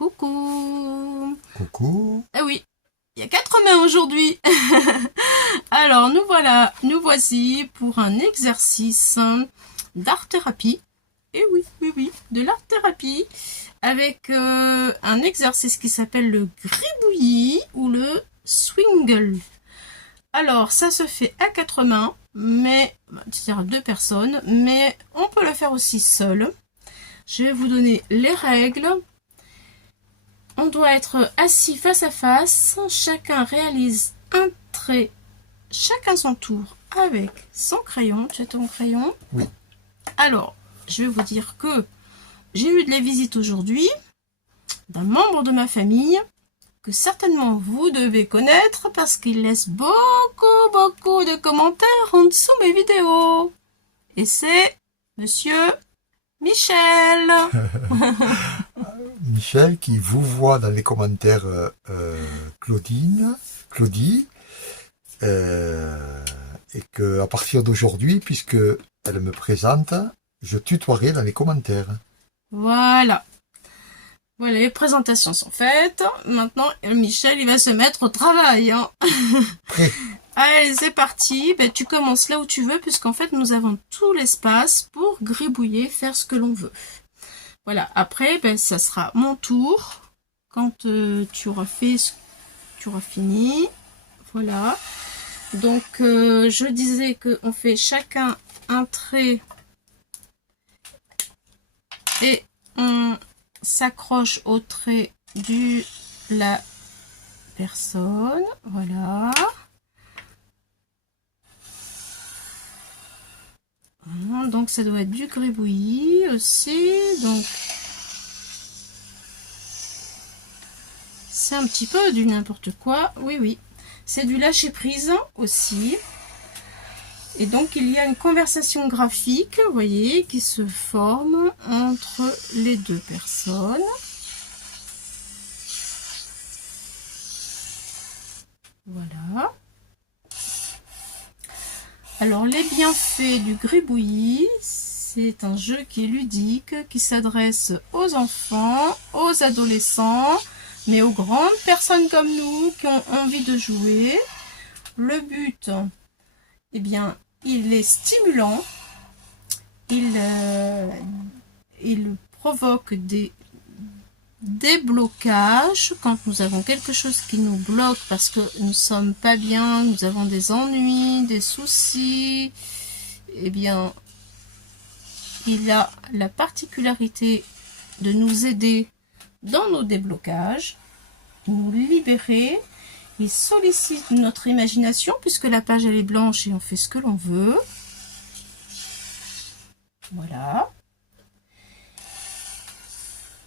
Coucou. Coucou. Eh oui, il y a 4 mains aujourd'hui. Alors nous voici pour un exercice d'art-thérapie. Et oui, de l'art-thérapie avec un exercice qui s'appelle le gribouillis ou le swingle. Alors ça se fait à 4 mains, mais c'est-à-dire à 2 personnes, mais on peut le faire aussi seul. Je vais vous donner les règles. On doit être assis face à face. Chacun réalise un trait, chacun son tour, avec son crayon. Tu as ton crayon? Oui. Alors, je vais vous dire que j'ai eu de la visite aujourd'hui d'un membre de ma famille que certainement vous devez connaître parce qu'il laisse beaucoup de commentaires en dessous mes vidéos. Et c'est Monsieur Michel. Michel qui vous voit dans les commentaires Claudie, et que à partir d'aujourd'hui, puisque elle me présente, je tutoierai dans les commentaires. Voilà. Voilà, les présentations sont faites. Maintenant, Michel, il va se mettre au travail. Hein. Prêt. Allez, c'est parti. Ben, tu commences là où tu veux, puisqu'en fait, nous avons tout l'espace pour gribouiller, faire ce que l'on veut. Voilà. Après, ben, ça sera mon tour. Quand tu auras fini. Voilà. Donc, je disais qu'on fait chacun un trait et on s'accroche au trait de la personne. Voilà. Donc ça doit être du gribouillis aussi. Donc c'est un petit peu du n'importe quoi. Oui. C'est du lâcher prise aussi. Et donc il y a une conversation graphique, vous voyez, qui se forme entre les deux personnes. Voilà. Alors les bienfaits du gribouillis, c'est un jeu qui est ludique, qui s'adresse aux enfants, aux adolescents, mais aux grandes personnes comme nous qui ont envie de jouer. Le but, eh bien, il est stimulant, il provoque des déblocages quand nous avons quelque chose qui nous bloque parce que nous ne sommes pas bien, nous avons des ennuis, des soucis. Eh bien, il a la particularité de nous aider dans nos déblocages, nous libérer. Il sollicite notre imagination puisque la page elle est blanche et on fait ce que l'on veut. Voilà.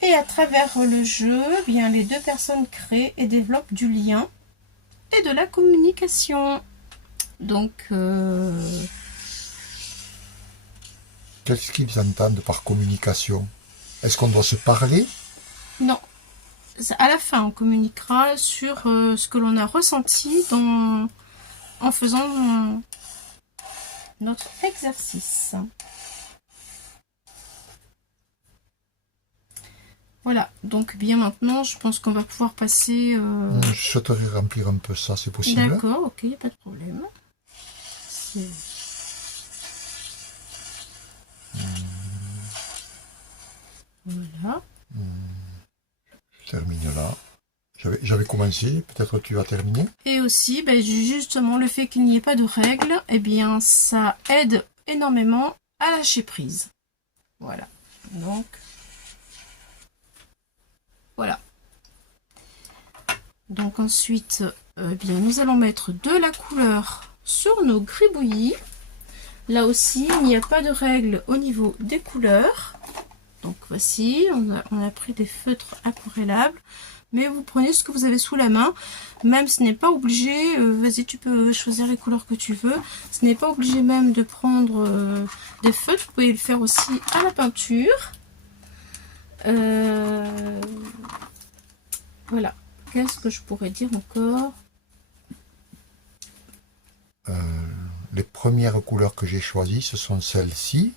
Et à travers le jeu, eh bien, les deux personnes créent et développent du lien et de la communication. Donc, Qu'est-ce qu'ils entendent par communication? Est-ce qu'on doit se parler? non. À la fin, on communiquera sur ce que l'on a ressenti en faisant notre exercice. Voilà, donc bien maintenant, je pense qu'on va pouvoir passer... Je souhaiterais remplir un peu ça, c'est possible? D'accord, ok, pas de problème. Voilà. Je termine là. J'avais commencé, peut-être tu vas terminer. Et aussi, ben, justement, le fait qu'il n'y ait pas de règles, eh bien, ça aide énormément à lâcher prise. Voilà. Donc, voilà. Donc ensuite, eh bien, nous allons mettre de la couleur sur nos gribouillis. Là aussi, il n'y a pas de règles au niveau des couleurs. Donc voici, on a pris des feutres aquarellables. Mais vous prenez ce que vous avez sous la main. Même ce n'est pas obligé, vas-y, tu peux choisir les couleurs que tu veux. Ce n'est pas obligé même de prendre des feutres. Vous pouvez le faire aussi à la peinture. Voilà. Qu'est-ce que je pourrais dire encore? Les premières couleurs que j'ai choisies, ce sont celles-ci.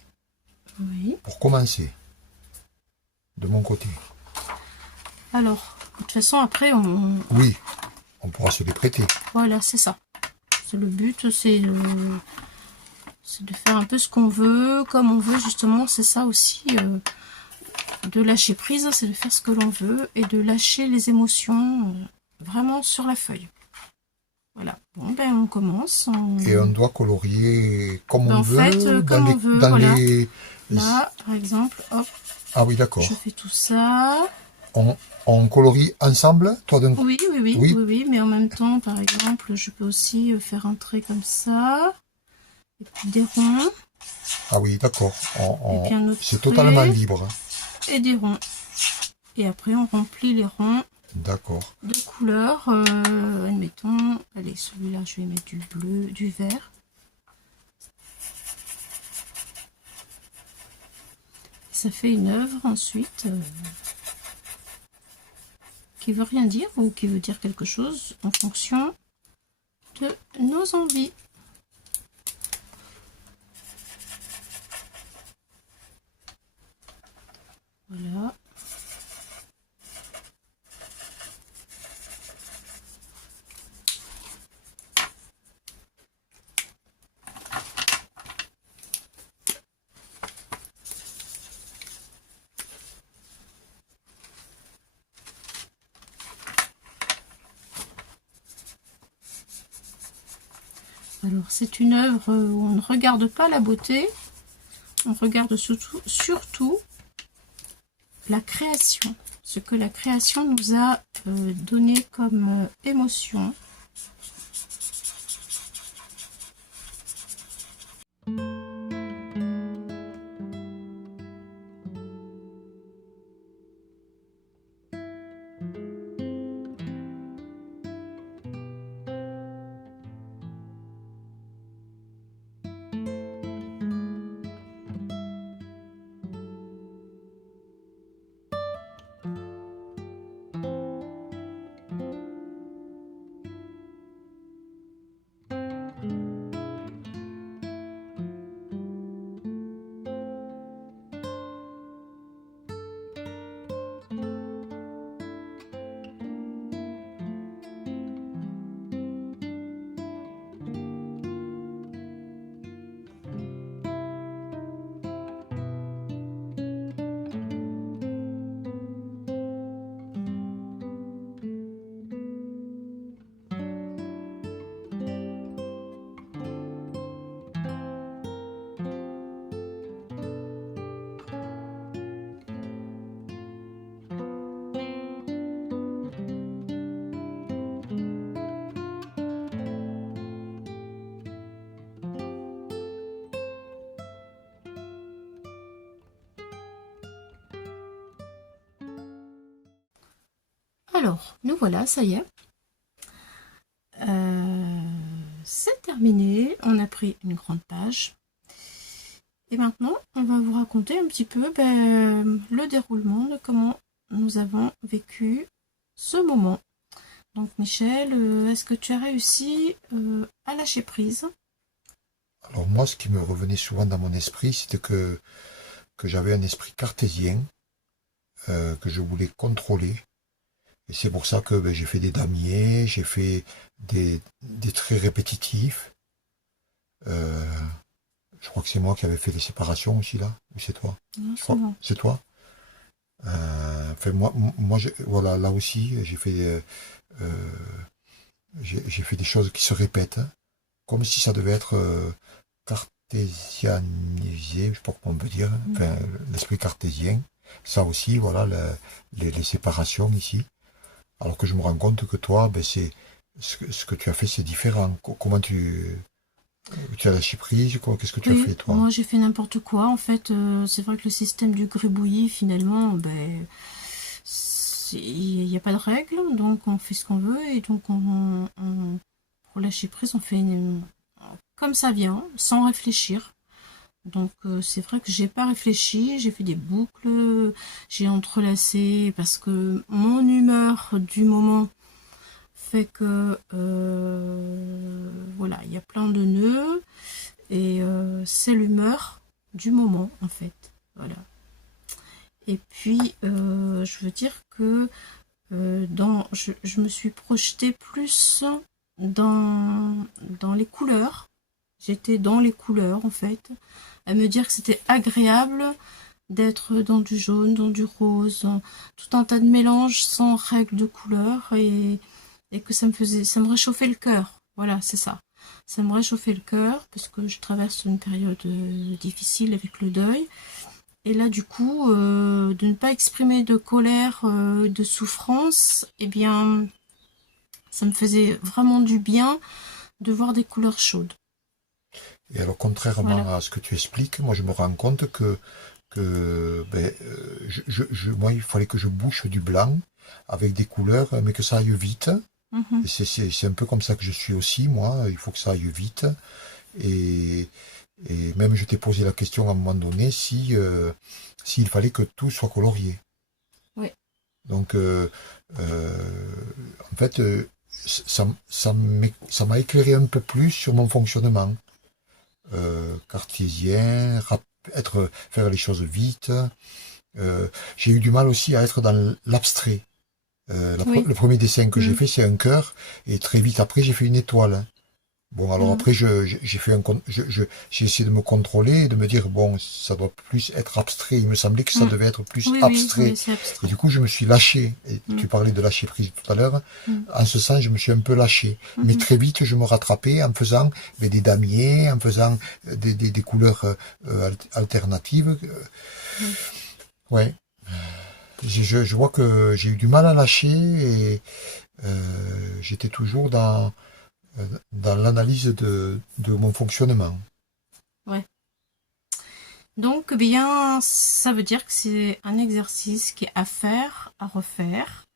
Oui. Pour commencer, de mon côté. Alors, de toute façon, après, on... Oui, on pourra se les prêter. Voilà, c'est ça. C'est le but, c'est de faire un peu ce qu'on veut, comme on veut, justement. C'est ça aussi, de lâcher prise, c'est de faire ce que l'on veut et de lâcher les émotions vraiment sur la feuille. Voilà. Bon, ben, on commence. Et on doit colorier comme on en veut, fait, comme on veut, dans voilà. les... Là, par exemple, hop, Ah oui, d'accord. je fais tout ça. On colorie ensemble, toi d'un coup? Oui, oui, oui, Oui. oui, oui, mais en même temps, par exemple, je peux aussi faire un trait comme ça, et puis des ronds, Ah oui, d'accord. et puis un autre C'est trait, totalement libre. et des ronds. Et après, on remplit les ronds D'accord. de couleurs. Admettons, allez, celui-là, je vais mettre du bleu, du vert. Ça fait une œuvre ensuite qui veut rien dire ou qui veut dire quelque chose en fonction de nos envies. Voilà. Alors, c'est une œuvre où on ne regarde pas la beauté, on regarde surtout la création, ce que la création nous a donné comme émotion. Alors, nous voilà, ça y est. C'est terminé. On a pris une grande page. Et maintenant, on va vous raconter un petit peu le déroulement de comment nous avons vécu ce moment. Donc Michel, est-ce que tu as réussi à lâcher prise? Alors moi, ce qui me revenait souvent dans mon esprit, c'était que j'avais un esprit cartésien, que je voulais contrôler. Et c'est pour ça que j'ai fait des damiers, j'ai fait des traits répétitifs. Je crois que c'est moi qui avais fait les séparations aussi là, ou c'est toi? Non, Je crois, c'est toi. Enfin, moi voilà, là aussi, j'ai fait des choses qui se répètent, hein, comme si ça devait être cartésianisé, je sais pas comment on peut dire, enfin, l'esprit cartésien. Ça aussi, voilà, les séparations ici. Alors que je me rends compte que toi, c'est ce que tu as fait, c'est différent. Comment tu as lâché prise, quoi? Qu'est-ce que tu as fait, toi? Moi j'ai fait n'importe quoi. En fait, c'est vrai que le système du gribouillis, finalement, il n'y a pas de règle, donc on fait ce qu'on veut. Et donc, pour lâcher prise, on fait comme ça vient, sans réfléchir. Donc c'est vrai que j'ai pas réfléchi, j'ai fait des boucles, j'ai entrelacé parce que mon humeur du moment fait que voilà, il y a plein de nœuds et c'est l'humeur du moment en fait, voilà. Et puis, je veux dire que je me suis projetée plus dans les couleurs. J'étais dans les couleurs, en fait, à me dire que c'était agréable d'être dans du jaune, dans du rose, tout un tas de mélanges sans règle de couleur, et que ça me réchauffait le cœur. Voilà, c'est ça. Ça me réchauffait le cœur, parce que je traverse une période difficile avec le deuil. Et là, du coup, de ne pas exprimer de colère, de souffrance, eh bien, ça me faisait vraiment du bien de voir des couleurs chaudes. Et alors, contrairement Voilà. à ce que tu expliques, moi je me rends compte que moi, il fallait que je bouche du blanc avec des couleurs, mais que ça aille vite. Mhm. Et c'est un peu comme ça que je suis aussi, moi. Il faut que ça aille vite. Et, et même je t'ai posé la question à un moment donné s'il fallait que tout soit colorié. Oui. Donc, en fait, ça m'a éclairé un peu plus sur mon fonctionnement cartésien, faire les choses vite. J'ai eu du mal aussi à être dans l'abstrait. Oui. Le premier dessin que j'ai Mhm. fait, c'est un cœur, et très vite après, j'ai fait une étoile. Bon, alors Mhm. après, j'ai essayé de me contrôler et de me dire, bon, ça doit plus être abstrait. Il me semblait que ça Mhm. devait être plus Oui, oui, abstrait. oui, c'est Et abstrait. du coup, je me suis lâché. Et tu Mhm. parlais de lâcher prise tout à l'heure. Mhm. En ce sens, je me suis un peu lâché. Mais Mhm. très vite, je me rattrapais en faisant des damiers, en faisant des couleurs alternatives. Oui. Ouais. Je vois que j'ai eu du mal à lâcher et j'étais toujours dans l'analyse de mon fonctionnement. Ouais. Donc, eh bien, ça veut dire que c'est un exercice qui est à faire, à refaire,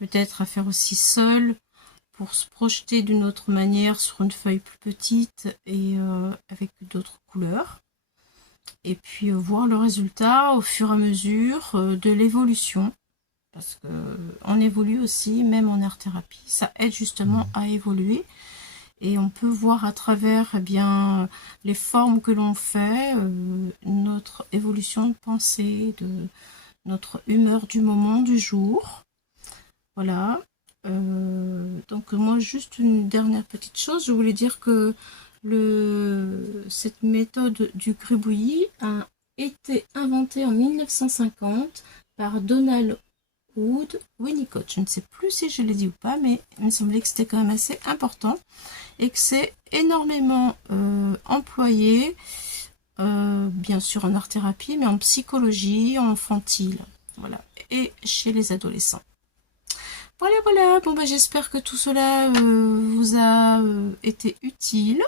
peut-être à faire aussi seul pour se projeter d'une autre manière sur une feuille plus petite et avec d'autres couleurs. Et puis voir le résultat au fur et à mesure de l'évolution. Parce que on évolue aussi, même en art-thérapie. Ça aide justement Mm. à évoluer. Et on peut voir à travers eh bien, les formes que l'on fait, notre évolution de pensée, de notre humeur du moment, du jour. Voilà. Donc moi, juste une dernière petite chose. Je voulais dire que cette méthode du gribouillis a été inventée en 1950 par Donald Wood Winnicott. Je ne sais plus si je l'ai dit ou pas, mais il me semblait que c'était quand même assez important et que c'est énormément employé, bien sûr en art-thérapie, mais en psychologie infantile, voilà, et chez les adolescents. Voilà, voilà. Bon, bah, j'espère que tout cela vous a été utile.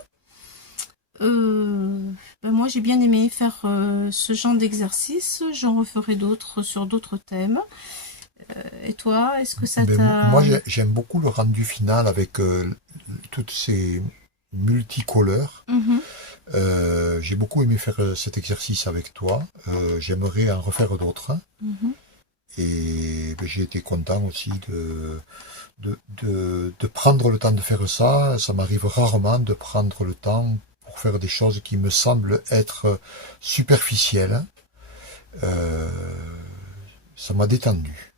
Moi, j'ai bien aimé faire ce genre d'exercice. J'en referai d'autres sur d'autres thèmes. Et toi, est-ce que ça Mais moi, t'a... j'aime beaucoup le rendu final avec toutes ces multicolores. Mhm, J'ai beaucoup aimé faire cet exercice avec toi. J'aimerais en refaire d'autres. mhm. Et j'ai été content aussi de prendre le temps de faire ça. Ça m'arrive rarement de prendre le temps pour faire des choses qui me semblent être superficielles. Euh, Ça m'a détendu.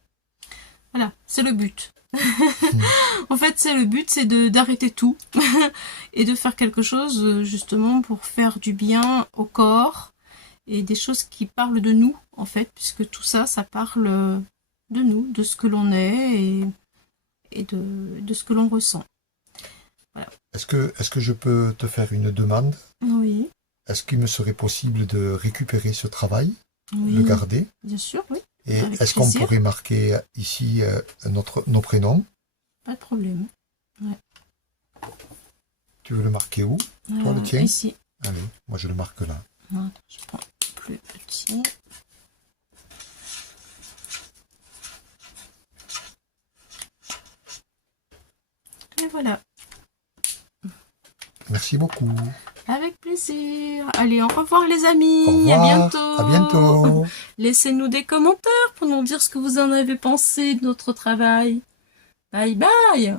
Voilà, c'est le but. En fait, c'est le but, c'est d'arrêter tout et de faire quelque chose justement pour faire du bien au corps et des choses qui parlent de nous, en fait, puisque tout ça, ça parle de nous, de ce que l'on est et de ce que l'on ressent. Voilà. Est-ce que je peux te faire une demande? Oui, Est-ce qu'il me serait possible de récupérer ce travail, le oui, garder? bien sûr, oui, Et avec est-ce qu'on plaisir, pourrait marquer ici nos prénoms? pas de problème. Ouais. Tu veux le marquer où? Toi, le tien? Ici. Allez, moi je le marque là. Attends, je prends plus petit. Et voilà. Merci beaucoup. Avec plaisir. Allez, au revoir les amis. Au À revoir. bientôt. À bientôt. Laissez-nous des commentaires pour nous dire ce que vous en avez pensé de notre travail. Bye bye.